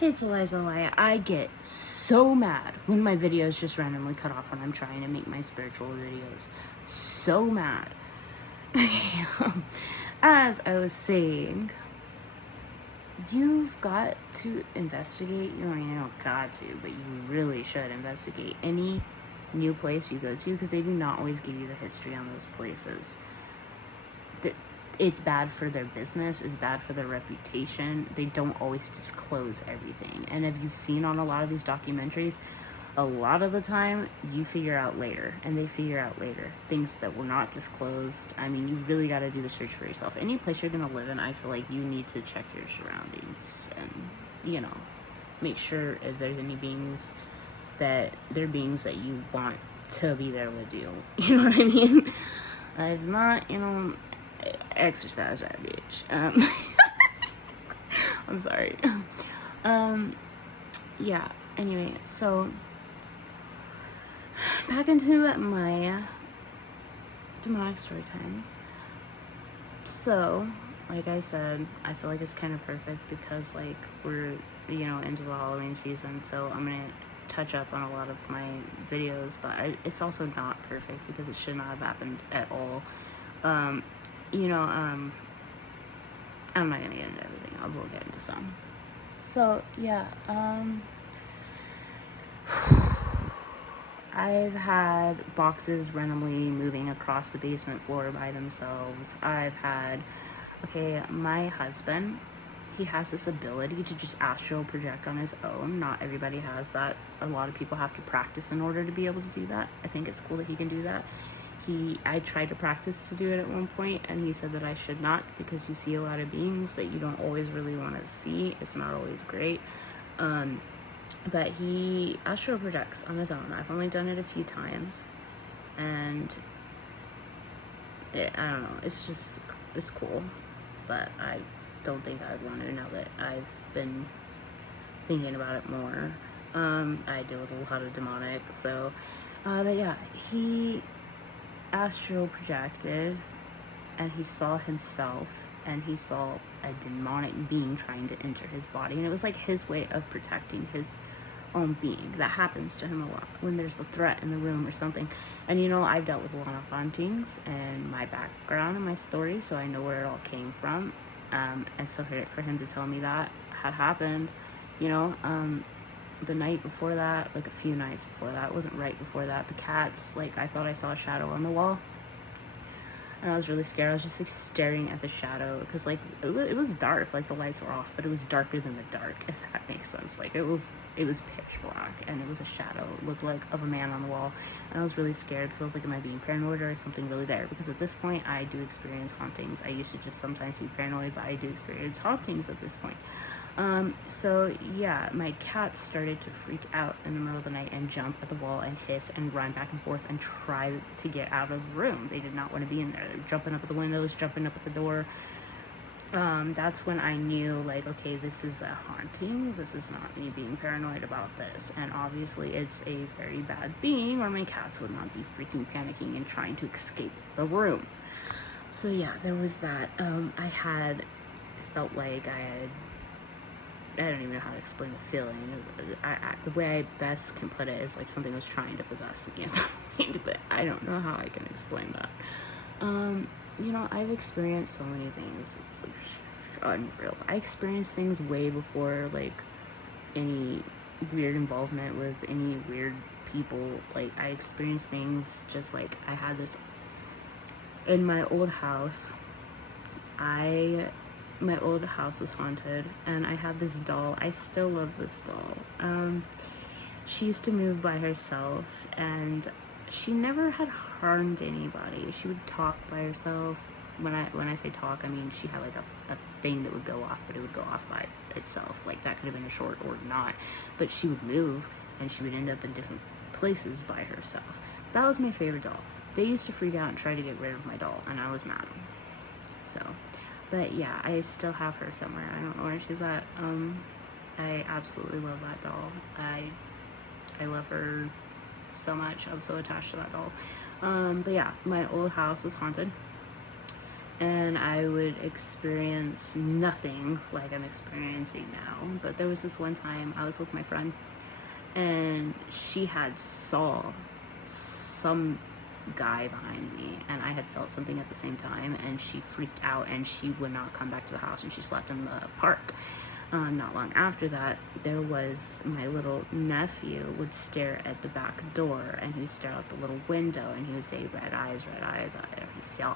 Hey, it's Eliza Elia. I get so mad when my videos just randomly cut off when I'm trying to make my spiritual videos. So mad. As I was saying, you've got to investigate. You don't got to, but you really should investigate any new place you go to, because they do not always give you the history on those places. It's bad for their business, it's bad for their reputation. They don't always disclose everything. And if you've seen on a lot of these documentaries, a lot of the time you figure out later, and they figure out later things that were not disclosed. I mean, you really got to do the search for yourself. Any place you're gonna live in, I feel like you need to check your surroundings and, make sure if there's any beings that they're beings that you want to be there with you. You know what I mean? If not, exercise that bitch. I'm sorry. Yeah, anyway, so back into my demonic story times. So, like I said, I feel like it's kind of perfect because, like, we're, into the Halloween season, so I'm gonna touch up on a lot of my videos, but it's also not perfect because it should not have happened at all. I'm not gonna get into everything. I will get into some. So yeah, I've had boxes randomly moving across the basement floor by themselves. My husband, he has this ability to just astral project on his own. Not everybody has that. A lot of people have to practice in order to be able to do that. I think it's cool that he can do that. I tried to practice to do it at one point, and he said that I should not, because you see a lot of beings that you don't always really want to see. It's not always great. But he astral projects on his own. I've only done it a few times, and I don't know, it's cool, but I don't think I'd want to know that. I've been thinking about it more. I deal with a lot of demonic, so but yeah, he astral projected, and he saw himself, and he saw a demonic being trying to enter his body, and it was like his way of protecting his own being. That happens to him a lot when there's a threat in the room or something. And I've dealt with a lot of hauntings and my background and my story, so I know where it all came from. And so for him to tell me that had happened, the night before that, like a few nights before that, it wasn't right before that, the cats, like, I thought I saw a shadow on the wall, and I was really scared. I was just like staring at the shadow, because like it was dark, like the lights were off, but it was darker than the dark, if that makes sense. Like it was pitch black, and it was a shadow, it looked like of a man on the wall, and I was really scared because I was like, am I being paranoid, or is something really there? Because at this point I do experience hauntings. I used to just sometimes be paranoid, but I do experience hauntings at this point. So yeah, my cats started to freak out in the middle of the night and jump at the wall and hiss and run back and forth and try to get out of the room. They did not want to be in there. They were jumping up at the windows, jumping up at the door. That's when I knew, like, okay, this is a haunting. This is not me being paranoid about this. And obviously it's a very bad being, or my cats would not be freaking panicking and trying to escape the room. So yeah, there was that. I felt like I don't even know how to explain the feeling. The way I best can put it is like something was trying to possess me at that point, but I don't know how I can explain that. I've experienced so many things. It's unreal. I experienced things way before, like, any weird involvement with any weird people. Like, I experienced things just like, I had this in my old house. My old house was haunted, and I had this doll. I still love this doll. She used to move by herself, and she never had harmed anybody. She would talk by herself. When I say talk, I mean she had like a thing that would go off, but it would go off by itself. Like, that could have been a short or not, but she would move, and she would end up in different places by herself. That was my favorite doll. They used to freak out and try to get rid of my doll, and I was mad. So, but yeah, I still have her somewhere. I don't know where she's at. I absolutely love that doll. I love her so much. I'm so attached to that doll. But yeah, my old house was haunted, and I would experience nothing like I'm experiencing now. But there was this one time I was with my friend, and she had saw some guy behind me, and I had felt something at the same time, and she freaked out and she would not come back to the house, and she slept in the park. Not long after that, there was my little nephew would stare at the back door, and he would stare out the little window, and he would say, red eyes, red eyes.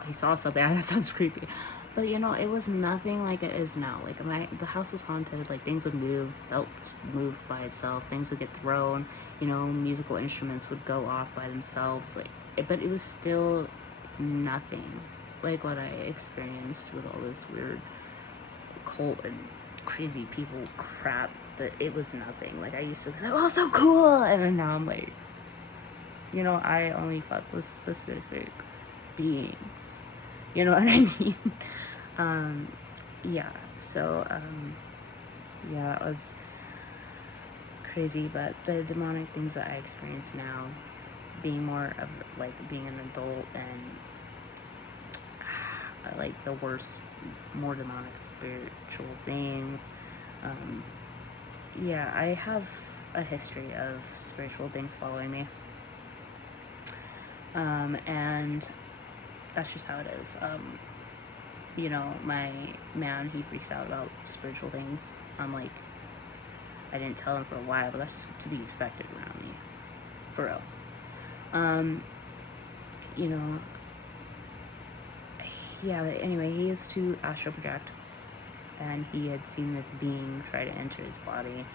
He saw something. That sounds creepy, but you know, it was nothing like it is now. Like the house was haunted. Like things would move, belts moved by itself, things would get thrown, you know, musical instruments would go off by themselves, but it was still nothing like what I experienced with all this weird cult and crazy people crap. But it was nothing. Like I used to be like, oh, so cool, and then now I'm like, you know, I only fuck with specific beings, you know what I mean? Yeah, so yeah, it was crazy. But the demonic things that I experience now, being more of like being an adult, and like the worst, more demonic spiritual things. Yeah, I have a history of spiritual things following me, and that's just how it is. You know, my man, he freaks out about spiritual things. I'm like, I didn't tell him for a while, but that's to be expected around me, for real. You know, yeah, but anyway, he used to astral project, and he had seen this being try to enter his body,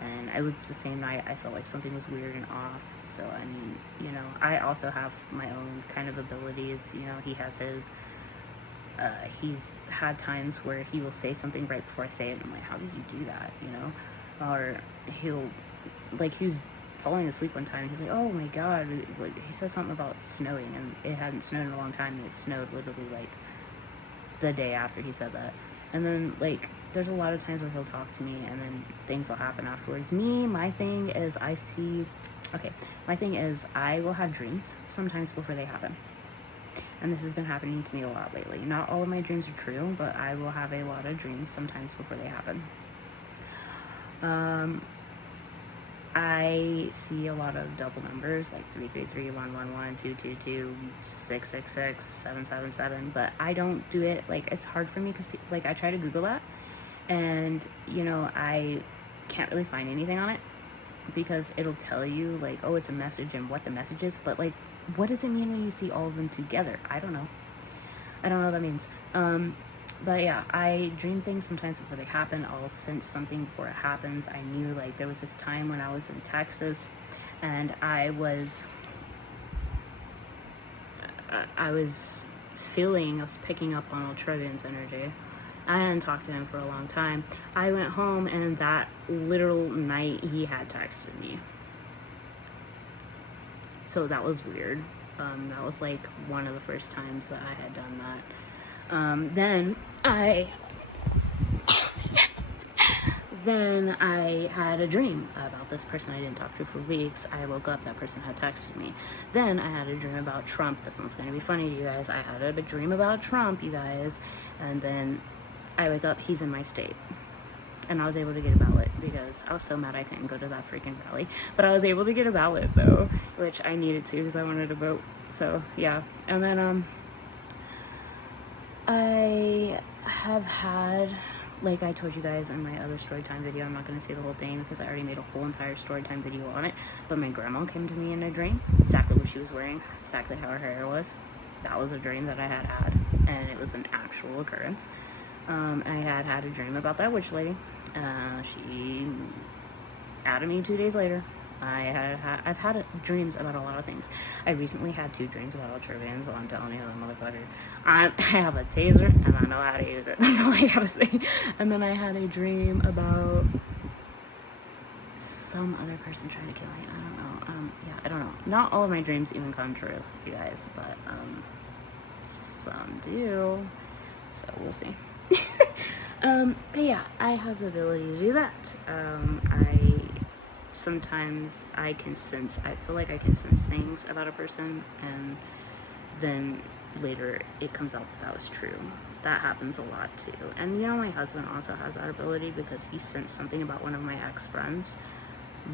and it was the same night I felt like something was weird and off. So I mean, you know, I also have my own kind of abilities. You know, he has his. He's had times where he will say something right before I say it, and I'm like, how did you do that, you know? Or he'll, like, he was falling asleep one time, and he's like, oh my god, like, he said something about snowing, and it hadn't snowed in a long time, and it snowed literally, like, the day after he said that. And then, like, there's a lot of times where he'll talk to me, and then things will happen afterwards. My thing is I will have dreams sometimes before they happen. And this has been happening to me a lot lately. Not all of my dreams are true, but I will have a lot of dreams sometimes before they happen. I see a lot of double numbers, like 333, 111, 222, 666, 777, but I don't do it. Like, it's hard for me because, like, I try to Google that, and, you know, I can't really find anything on it, because it'll tell you, like, oh, it's a message and what the message is, but, like, what does it mean when you see all of them together? I don't know what that means. But yeah, I dream things sometimes before they happen. I'll sense something before it happens. I knew, like, there was this time when I was in Texas, and I was picking up on Ultravian's energy. I hadn't talked to him for a long time. I went home, and that literal night he had texted me. So that was weird. That was like one of the first times that I had done that. Then I had a dream about this person I didn't talk to for weeks. I woke up, that person had texted me. Then I had a dream about Trump. This one's gonna be funny, you guys. I had a dream about Trump, you guys. And then I wake up, he's in my state. And I was able to get a ballot, because I was so mad I couldn't go to that freaking rally. But I was able to get a ballot, though, which I needed to, because I wanted to vote. So, yeah. And then, I have had, like I told you guys in my other story time video, I'm not going to say the whole thing, because I already made a whole entire story time video on it, but my grandma came to me in a dream, exactly what she was wearing, exactly how her hair was. That was a dream that I had, and it was an actual occurrence. I had a dream about that witch lady. She added me 2 days later. I've had dreams about a lot of things. I recently had 2 dreams about Ultravians, so I'm telling you, motherfucker. I have a taser, and I know how to use it. That's all I gotta say. And then I had a dream about some other person trying to kill me. I don't know. Yeah, I don't know. Not all of my dreams even come true, you guys, but some do. So we'll see. But yeah, I have the ability to do that. Sometimes I feel like I can sense things about a person, and then later it comes out that was true. That happens a lot too. And my husband also has that ability, because he sent something about one of my ex-friends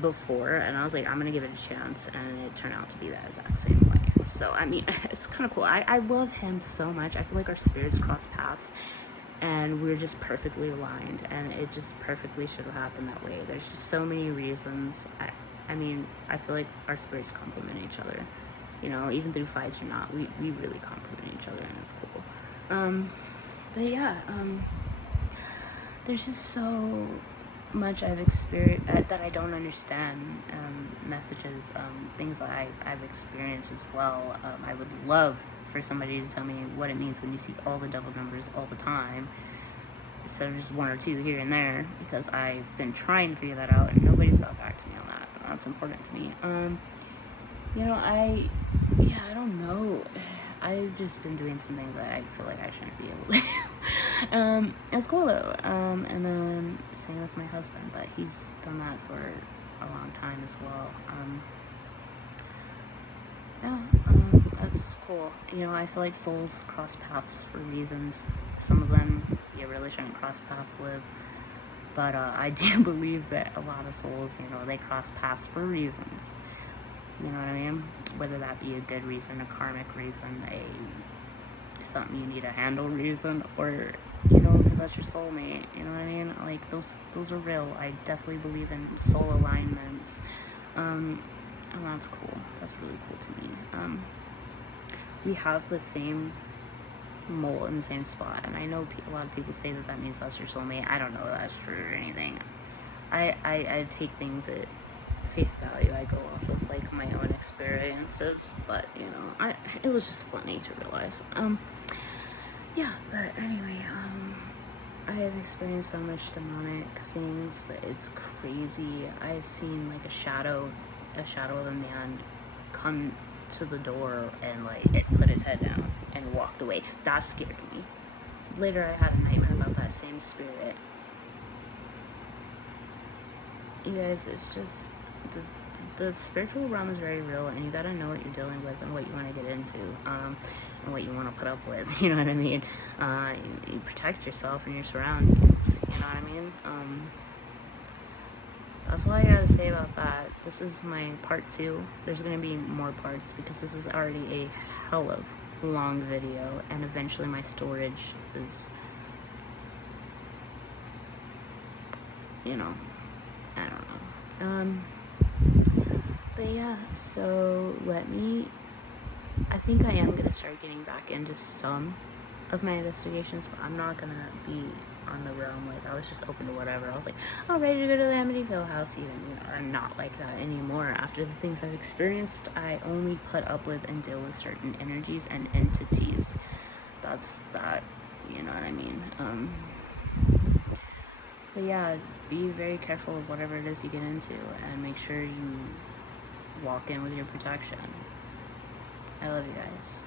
before, and I was like, I'm gonna give it a chance, and it turned out to be that exact same way. So I mean, it's kind of cool. I love him so much. I feel like our spirits cross paths, and we're just perfectly aligned, and it just perfectly should have happened that way. There's just so many reasons. I mean, I feel like our spirits complement each other, even through fights or not, we really complement each other, and it's cool. But yeah, there's just so much I've experienced that I don't understand, messages, things that I've experienced as well. I would love for somebody to tell me what it means when you see all the double numbers all the time, instead of just one or two here and there, because I've been trying to figure that out and nobody's got back to me on that. That's important to me. I don't know. I've just been doing some things that I feel like I shouldn't be able to do. It's cool though. And then same with my husband, but he's done that for a long time as well. That's cool. I feel like souls cross paths for reasons. Some of them you really shouldn't cross paths with. But I do believe that a lot of souls, they cross paths for reasons. You know what I mean? Whether that be a good reason, a karmic reason, something you need to handle reason, or because that's your soulmate. You know what I mean? Like those are real. I definitely believe in soul alignments. And that's cool. That's really cool to me. We have the same mole in the same spot, and I know a lot of people say that means that's your soulmate. I don't know if that's true or anything. I take things at face value. I go off of like my own experiences, but it was just funny to realize. But anyway, I have experienced so much demonic things that it's crazy. I've seen like a shadow of a man come to the door and like it put its head down and walked away. That scared me. Later I had a nightmare about that same spirit. You guys, it's just the spiritual realm is very real, and you gotta know what you're dealing with and what you want to get into, and what you want to put up with. You know what I mean? You protect yourself and your surroundings. You know what I mean? That's all I gotta say about that. This is my part 2. There's gonna be more parts because this is already a hell of long video, and eventually my storage is, I don't know. But yeah, so I think I am gonna start getting back into some of my investigations, but I'm not gonna be on the realm. Like, I was just open to whatever. I was like, oh, ready to go to the Amityville house even. I'm not like that anymore. After the things I've experienced, I only put up with and deal with certain energies and entities. That's that, you know what I mean? But yeah, be very careful of whatever it is you get into, and make sure you walk in with your protection. I love you guys.